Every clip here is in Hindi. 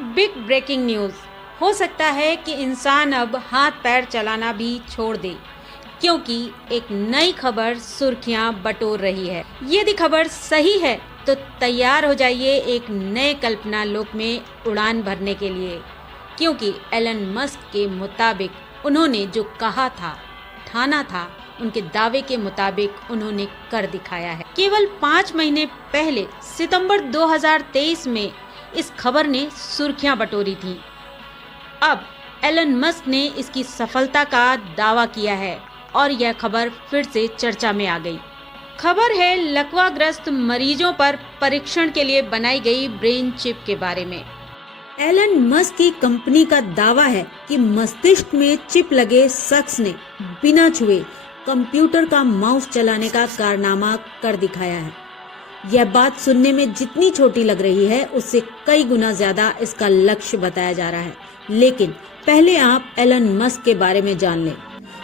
Big breaking news. हो सकता है कि इंसान अब हाथ पैर चलाना भी छोड़ दे, क्योंकि एक नई खबर सुर्खियां बटोर रही है। यदि खबर सही है तो तैयार हो जाइए एक नए कल्पना लोक में उड़ान भरने के लिए, क्योंकि एलन मस्क के मुताबिक उन्होंने जो कहा था, ठाना था, उनके दावे के मुताबिक उन्होंने कर दिखाया है। केवल 5 महीने पहले सितंबर 2023 में इस खबर ने सुर्खियां बटोरी थी। अब एलन मस्क ने इसकी सफलता का दावा किया है और यह खबर फिर से चर्चा में आ गई। खबर है लकवाग्रस्त मरीजों पर परीक्षण के लिए बनाई गई ब्रेन चिप के बारे में। एलन मस्क की कंपनी का दावा है कि मस्तिष्क में चिप लगे शख्स ने बिना छुए कंप्यूटर का माउस चलाने का कारनामा कर दिखाया है। यह बात सुनने में जितनी छोटी लग रही है, उससे कई गुना ज्यादा इसका लक्ष्य बताया जा रहा है। लेकिन पहले आप एलन मस्क के बारे में जान लें।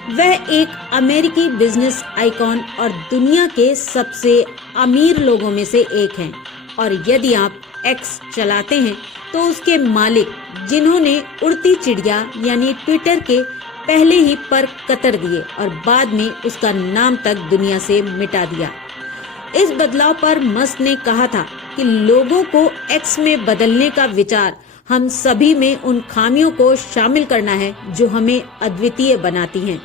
वह एक अमेरिकी बिजनेस आइकॉन और दुनिया के सबसे अमीर लोगों में से एक हैं। और यदि आप एक्स चलाते हैं तो उसके मालिक, जिन्होंने उड़ती चिड़िया यानी ट्विटर के पहले ही पर कतर दिए और बाद में उसका नाम तक दुनिया से मिटा दिया। इस बदलाव पर मस्क ने कहा था कि लोगों को एक्स में बदलने का विचार हम सभी में उन खामियों को शामिल करना है जो हमें अद्वितीय बनाती हैं।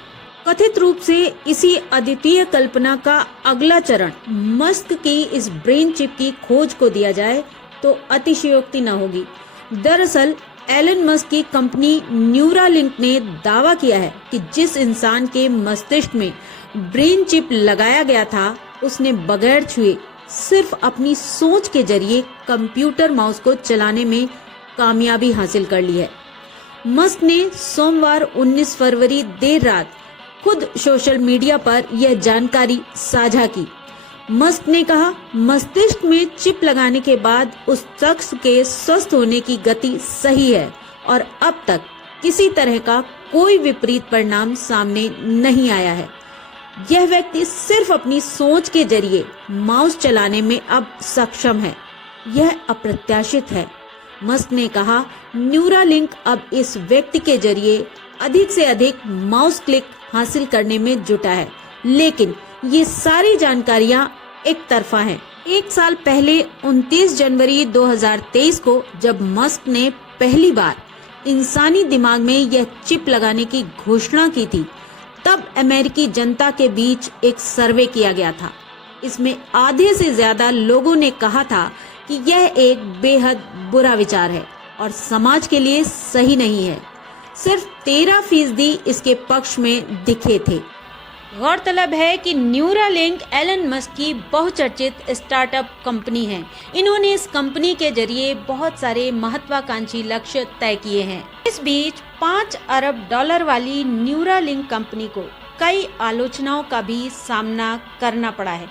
कथित रूप से इसी अद्वितीय कल्पना का अगला चरण मस्क की इस ब्रेन चिप की खोज को दिया जाए तो अतिशयोक्ति न होगी। दरअसल एलन मस्क की कंपनी न्यूरालिंक ने दावा किया है कि जिस इंसान के मस्तिष्क में ब्रेन चिप लगाया गया था, उसने बगैर छुए सिर्फ अपनी सोच के जरिए कंप्यूटर माउस को चलाने में कामयाबी हासिल कर ली है। मस्क ने सोमवार 19 फरवरी देर रात खुद सोशल मीडिया पर यह जानकारी साझा की। मस्क ने कहा, मस्तिष्क में चिप लगाने के बाद उस शख्स के स्वस्थ होने की गति सही है और अब तक किसी तरह का कोई विपरीत परिणाम सामने नहीं आया है। यह व्यक्ति सिर्फ अपनी सोच के जरिए माउस चलाने में अब सक्षम है। यह अप्रत्याशित है। मस्क ने कहा, न्यूरालिंक अब इस व्यक्ति के जरिए अधिक से अधिक माउस क्लिक हासिल करने में जुटा है, लेकिन ये सारी जानकारियां एक तरफा हैं। एक साल पहले 29 जनवरी 2023 को जब मस्क ने पहली बार इंसानी दिमाग में यह चिप लगाने की घोषणा की थी, तब अमेरिकी जनता के बीच एक सर्वे किया गया था। इसमें आधे से ज्यादा लोगों ने कहा था कि यह एक बेहद बुरा विचार है और समाज के लिए सही नहीं है। सिर्फ 13% इसके पक्ष में दिखे थे। गौरतलब है कि न्यूरालिंक एलन मस्क की बहुचर्चित स्टार्टअप कंपनी है। इन्होंने इस कंपनी के जरिए बहुत सारे महत्वाकांक्षी लक्ष्य तय किए हैं। इस बीच 5 अरब डॉलर वाली न्यूरालिंक कंपनी को कई आलोचनाओं का भी सामना करना पड़ा है।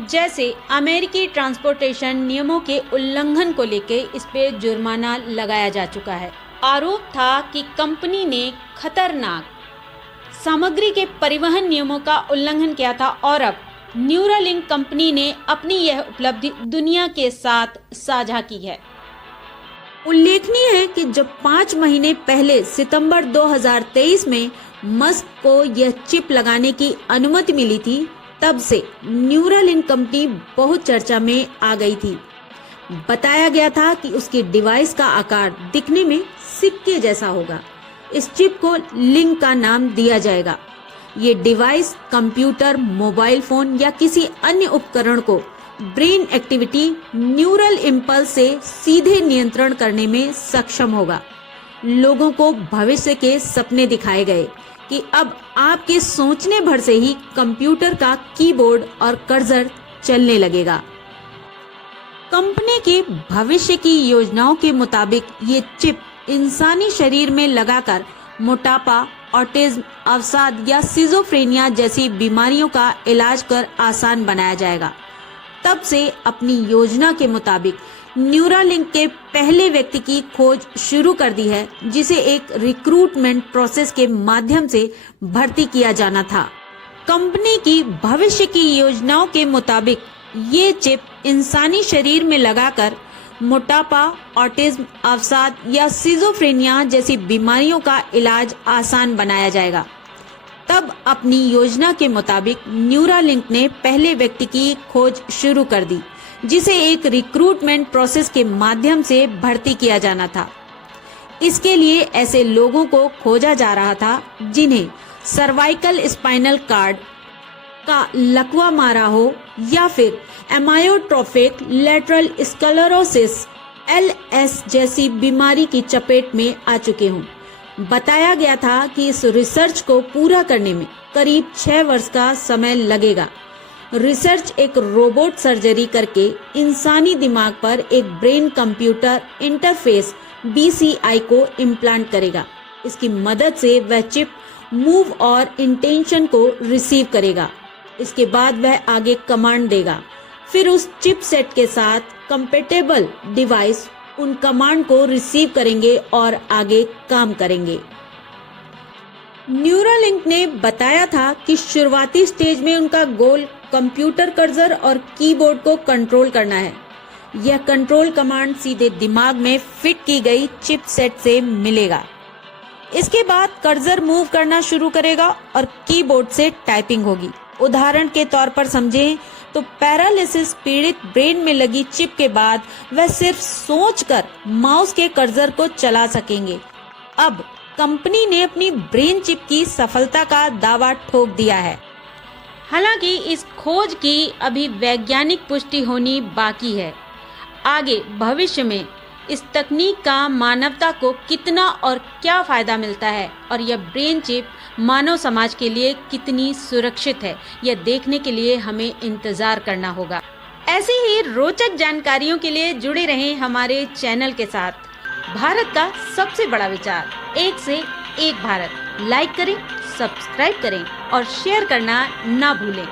जैसे अमेरिकी ट्रांसपोर्टेशन नियमों के उल्लंघन को लेकर इस पे जुर्माना लगाया जा चुका है। आरोप था कि कंपनी ने खतरनाक सामग्री के परिवहन नियमों का उल्लंघन किया था और अब न्यूरालिंक कंपनी ने अपनी यह उपलब्धि दुनिया के साथ साझा की है। उल्लेखनीय है कि जब 5 महीने पहले सितंबर 2023 में मस्क को यह चिप लगाने की अनुमति मिली थी, तब से न्यूरालिंक कंपनी बहुत चर्चा में आ गई थी। बताया गया था कि उसकी डिवाइस का आकार दिखने में सिक्के जैसा होगा। इस चिप को लिंक का नाम दिया जाएगा। ये डिवाइस कंप्यूटर, मोबाइल फोन या किसी अन्य उपकरण को ब्रेन एक्टिविटी न्यूरल इम्पल्स से सीधे नियंत्रण करने में सक्षम होगा। लोगों को भविष्य के सपने दिखाए गए कि अब आपके सोचने भर से ही कंप्यूटर का कीबोर्ड और कर्सर चलने लगेगा। कंपनी की भविष्य की योजनाओं के मुताबिक ये चिप इंसानी शरीर में लगाकर मोटापा, ऑटिज्म, अवसाद या सिजोफ्रेनिया जैसी बीमारियों का इलाज कर आसान बनाया जाएगा। तब से अपनी योजना के मुताबिक न्यूरालिंक के पहले व्यक्ति की खोज शुरू कर दी है, जिसे एक रिक्रूटमेंट प्रोसेस के माध्यम से भर्ती किया जाना था। कंपनी की भविष्य की योजनाओं के मुताबिक ये चिप इंसानी शरीर में लगाकर मोटापा, ऑटिज्म, अवसाद या सिजोफ्रेनिया जैसी बीमारियों का इलाज आसान बनाया जाएगा। तब अपनी योजना के मुताबिक न्यूरालिंक ने पहले व्यक्ति की खोज शुरू कर दी, जिसे एक रिक्रूटमेंट प्रोसेस के माध्यम से भर्ती किया जाना था। इसके लिए ऐसे लोगों को खोजा जा रहा था जिन्हें सर्वाइकल स्पाइनल कार्ड का लकवा मारा हो या फिर एमायोट्रोफिक लेटरल स्क्लेरोसिस (एलएस) जैसी बीमारी की चपेट में आ चुके हों। बताया गया था कि इस रिसर्च को पूरा करने में करीब 6 वर्ष का समय लगेगा। रिसर्च एक रोबोट सर्जरी करके इंसानी दिमाग पर एक ब्रेन कंप्यूटर इंटरफेस (BCI) को इम्प्लांट करेगा। इसकी मदद से वह चिप मूव और इंटेंशन को रिसीव करेगा। इसके बाद वह आगे कमांड देगा। फिर उस चिप सेट के साथ कंपैटिबल डिवाइस उन कमांड को रिसीव करेंगे और आगे काम करेंगे। न्यूरालिंक ने बताया था कि शुरुआती स्टेज में उनका गोल कंप्यूटर कर्सर और कीबोर्ड को कंट्रोल करना है। यह कंट्रोल कमांड सीधे दिमाग में फिट की गई चिप सेट से मिलेगा। इसके बाद कर्सर मूव करना शुरू करेगा और कीबोर्ड से टाइपिंग होगी। उदाहरण के तौर पर समझें तो पैरालिसिस पीड़ित ब्रेन में लगी चिप के बाद वह सिर्फ सोचकर माउस के कर्सर को चला सकेंगे। अब कंपनी ने अपनी ब्रेन चिप की सफलता का दावा ठोक दिया है। हालांकि इस खोज की अभी वैज्ञानिक पुष्टि होनी बाकी है। आगे भविष्य में इस तकनीक का मानवता को कितना और क्या फायदा मिलता है और यह ब्रेन चिप मानव समाज के लिए कितनी सुरक्षित है, यह देखने के लिए हमें इंतजार करना होगा। ऐसी ही रोचक जानकारियों के लिए जुड़े रहें हमारे चैनल के साथ। भारत का सबसे बड़ा विचार, एक से एक भारत। लाइक करें, सब्सक्राइब करें और शेयर करना ना भूलें।